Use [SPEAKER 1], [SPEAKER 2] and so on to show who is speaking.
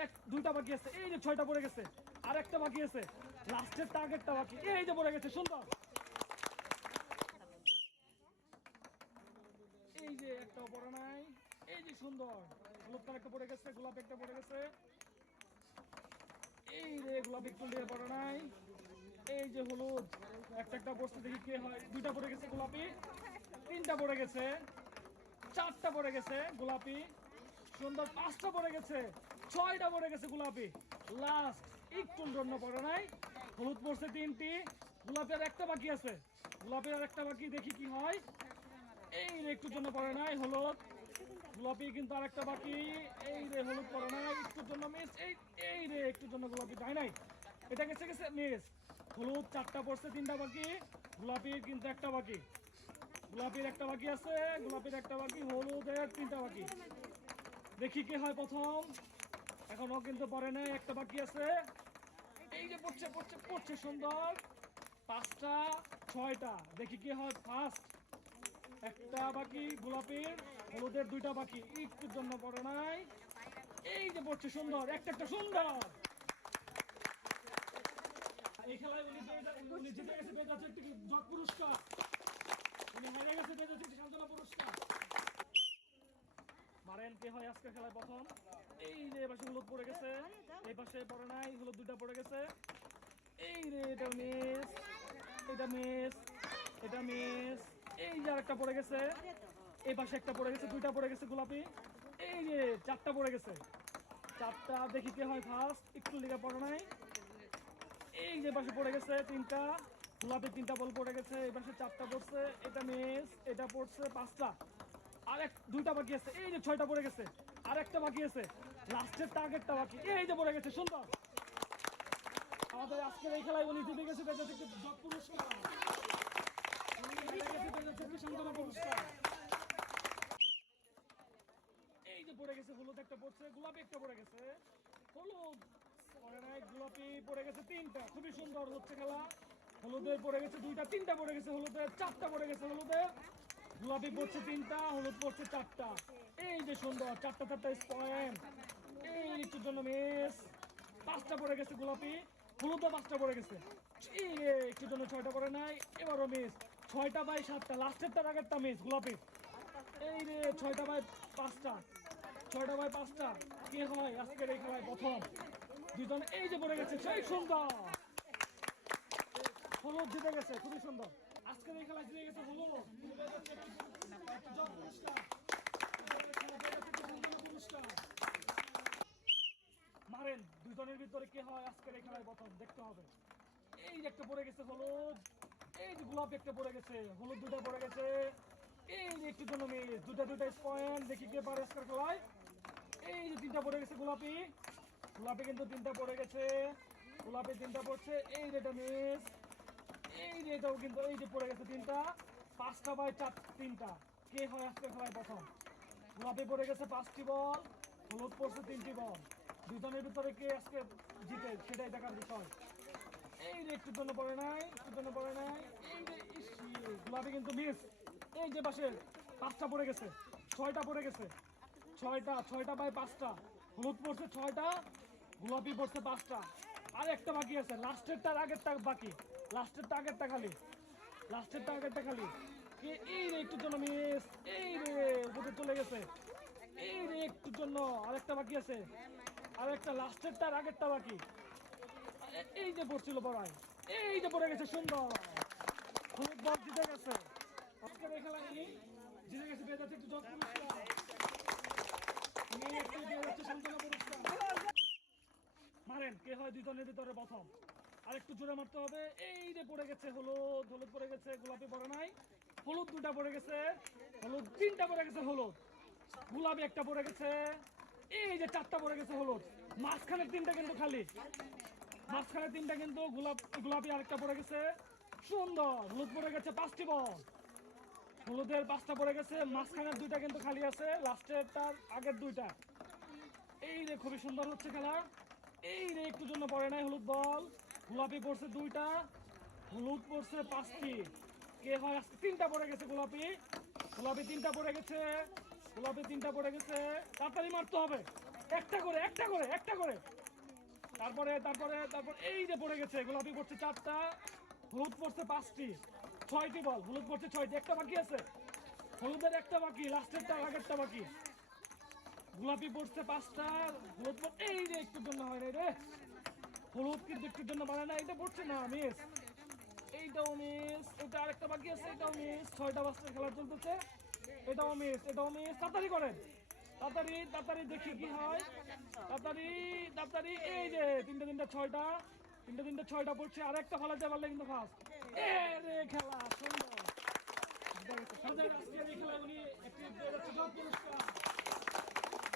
[SPEAKER 1] আর দুইটা বাকি আছে। এই যে ছয়টা পড়ে গেছে। আর বাকি আছে। লাস্টের টার্গেটটা বাকি। এই যে পড়ে গেছে, সুন্দর। এই যে একটা পড়ে নাই। এই যে সুন্দর। হলুদ একটা পড়ে গেছে, গোলাপ একটা পড়ে গেছে। এই রে গোলাপ দিয়ে পড়ে নাই। এই যে হলুদ। একটা একটা বসতে দেখি কে হয়। দুইটা পড়ে গেছে গোলাপি। তিনটা পড়ে গেছে। চারটা পড়ে গেছে গোলাপি। সুন্দর, পাঁচটা পড়ে গেছে। ছয়টা পড়ে গেছে গোলাপি। লাস্ট একটুর জন্য পড়ে নাই। হলুদ পড়ছে তিনটি। গোলাপি আর একটা বাকি আছে। গোলাপি আর একটা বাকি, দেখি কি হয়। এই রে, একটুর জন্য পড়ে নাই, হলুদ। গোলাপি কিন্তু আর একটা বাকি। এই রে, হলুদ পড়ে নাই, একটুর জন্য মিস এই এই রে, একটুর জন্য গোলাপি তাই নাই। এটা গেছে গেছে মিস হলুদ, চারটা পড়ছে, তিনটা বাকি। গোলাপির কিন্তু একটা বাকি। গোলাপির একটা বাকি আছে, গোলাপির একটা বাকি, হলুদের তিনটা বাকি। দেখি কি হয় প্রথম। এখনও কিন্তু পরে নাই, একটা বাকি আছে। এই যে পড়ছে পড়ছে পড়ছে সুন্দর। পাঁচটা, ছয়টা। দেখি কি হয় ফার্স্ট একটা বাকি, গোলাপির, হলুদের দুইটা বাকি। একটুর জন্য পড়ে নাই। এই যে পড়ছে সুন্দর, একটা একটা সুন্দর। এই খেলায় উনি জিতে গেছে পেয়ে যাচ্ছে একটি জগ পুরস্কার। উনি হেরে গেছে পেয়ে যাচ্ছে একটি সান্ত্বনা পুরস্কার। কে হয় আজকের খেলায় প্রথম। এই যে এপাশে হলুদ পড়ে গেছে। এই পাশে পড়ে নাই, হলুদ দুইটা পড়ে গেছে। এই রে, এটা মিস এটা মিস এটা মিস এই যে আরেকটা পড়ে গেছে। এই পাশে একটা পড়ে গেছে, দুইটা পড়ে গেছে গোলাপি। এই যে চারটা পড়ে গেছে। চারটা, দেখি কে হয় ফার্স্ট একটু লিগা পড়ে নাই। এই যে পাশে পড়ে গেছে তিনটা। গোলাপি তিনটা বল পড়ে গেছে। এই পাশে চারটা পড়ছে, এটা মিস এটা পড়ছে পাঁচটা। আর দুইটা বাকি আছে। এই যে ছয়টা পড়ে গেছে। আর বাকি আছে। লাস্টের টার্গেটটা বাকি। এই যে পড়ে গেছে, সুন্দর। আমাদের আজকের এই খেলায় উনি জিতে গেছে যাচ্ছে একটি পুরস্কার। এই যে পড়ে গেছে, হলুদ একটা পড়ছে, গোলাপি একটা পড়ে গেছে। হলুদ। পড়ে গোলাপি পড়ে গেছে তিনটা। খুবই সুন্দর হচ্ছে খেলা। হলুদের পড়ে গেছে দুইটা, তিনটা পড়ে গেছে হলুদের, চারটা পড়ে গেছে হলুদের। গোলাপি পড়ছে তিনটা, হলুদ পড়ছে চারটা। এই যে সুন্দর, চারটা চারটা পয়েন্ট এই একটুর জন্য মিস পাঁচটা পড়ে গেছে গোলাপি হলুদও পাঁচটা পড়ে গেছে। একটুর জন্য ছয়টা পড়ে নাই, এবারও মিস ছয়টা বাই সাতটা লাস্টের লাস্টেরটা আগেরটা মিস গোলাপি এই রে ছয়টা বাই পাঁচটা, ছয়টা বাই পাঁচটা, কে হয়? আজকের এই খেলায় প্রথম। দুজন এই যে পড়ে গেছে, সেই সুন্দর। হলুদ জিতে গেছে, খুবই সুন্দর। আজকের এই খেলায় জিতে গেছে। পুরস্কার। মারেন, দুজনের ভিতরে কে হয় আজকের এই খেলায় প্রথম, দেখতে হবে এই যে পড়ে গেছে হলুদ, এই যে গোলাপি একটা পড়ে গেছে, হলুদ দুটা পড়ে গেছে এই যে একটু জন্য মিস দুটা দুটা পয়েন্ট দেখি কে পারে আজকের খেলায় এই যে তিনটা পড়ে গেছে গোলাপি গোলাপি কিন্তু তিনটা পড়ে গেছে, গোলাপি তিনটা পড়ছে, এই যেটা মিস এই যে এটাও কিন্তু, এই যে পড়ে গেছে তিনটা। পাঁচটা বাই চার, তিনটা। কে হয় আজকের খেলায় প্রথম? গোলাপি পড়ে গেছে পাঁচটি বল, হলুদ পড়ছে তিনটি বল। দুজনের ভিতরে কে আজকে জিতে, সেটাই দেখার বিষয়। এই যে একটুর জন্য পড়ে নাই একটুর জন্য পড়ে নাই। এই যে গোলাপি কিন্তু মিস এই যে পাশে পাঁচটা পড়ে গেছে। ছয়টা পড়ে গেছে। ছয়টা ছয়টা বাই পাঁচটা। হলুদ পড়ছে ছয়টা, গোলাপি পড়ছে পাঁচটা। আর একটা বাকি আছে। লাস্টেরটার আগেরটা বাকি। লাস্টেরটা আগেরটা খালি। লাস্টেরটা আগেরটা খালি। কে এই রে একটুর জন্য মিস এই রে, উপরে চলে গেছে। এই রে একটুর জন্য আরেকটা বাকি আছে। আরেকটা, লাস্টেরটার আগেরটা বাকি। এই যে পড়ছিল পড়ায়। এই যে পড়ে গেছে, সুন্দর। হলুদ বল জিতে গেছে। আজকের এই খেলা ইনি জিতে গেছে যাচ্ছে একটু জগ পুরস্কার। ইনি একটু দিয়ে যাচ্ছে, সান্ত্বনা পুরস্কার। মারেন কে হয় দুজনের ভিতরে প্রথম। আর একটু জোরে মারতে হবে। এই যে পড়ে গেছে হলুদ হলুদ পড়ে গেছে, গোলাপি নাই। হলুদ দুটা পড়ে গেছে, হলুদ তিনটা পড়ে গেছে, হলুদ। গোলাপি একটা পড়ে গেছে, এই যে চারটা পড়ে গেছে, হলুদ। মাঝখানের তিনটা কিন্তু খালি। মাঝখানের তিনটা কিন্তু গোলাপ, গোলাপি আরেকটা পড়ে গেছে। সুন্দর, হলুদ পড়ে গেছে, পাঁচটি বল। হলুদের পাঁচটা পড়ে গেছে, মাঝখানের দুইটা কিন্তু খালি আছে লাস্টের তার আগের দুইটা। এই রে খুবই সুন্দর হচ্ছে খেলা। এই রে, একটু জন্য পড়ে নাই হলুদ বল। গোলাপি পড়ছে দুইটা, হলুদ পড়ছে পাঁচটি। কে হয় আজকে? তিনটা পড়ে গেছে গোলাপি। গোলাপি তিনটা পড়ে গেছে, গোলাপি তিনটা পড়ে গেছে। তাড়াতাড়ি মারতে হবে। একটা করে একটা করে একটা করে। তারপরে তারপরে, তারপর এই যে পড়ে গেছে, গোলাপি পড়ছে চারটা, হলুদ পড়ছে পাঁচটি। ছয়টি বল, হলুদ পড়ছে ছয়টি। একটা বাকি আছে। হলুদের একটা বাকি, লাস্টেরটা, আগেরটা বাকি। গোলাপি পড়ছে পাঁচটা, হলুদ এই রে একটু জন্য হয় রে রে। হলুদ কিন্তু একটু জন্য বানায় না এটা পড়ছে না, মিস। এইটাও মিস, এটা আরেকটা বাকি আছে, এটাও মিস। ছয়টা বাচ্চার খেলা চলতেছে। এটাও মিস এটাও মিস। তাড়াতাড়ি করেন। তাড়াতাড়ি তাড়াতাড়ি দেখি কি হয়। তাড়াতাড়ি তাড়াতাড়ি, এই যে, তিনটে তিনটে, ছয়টা। তিনটে তিনটে, ছয়টা পড়ছে। আরেকটা ফালাতে পারলে কিন্তু ফার্স্ট এ রে, খেলা সুন্দর খেলাগুলি একটি পুরস্কার।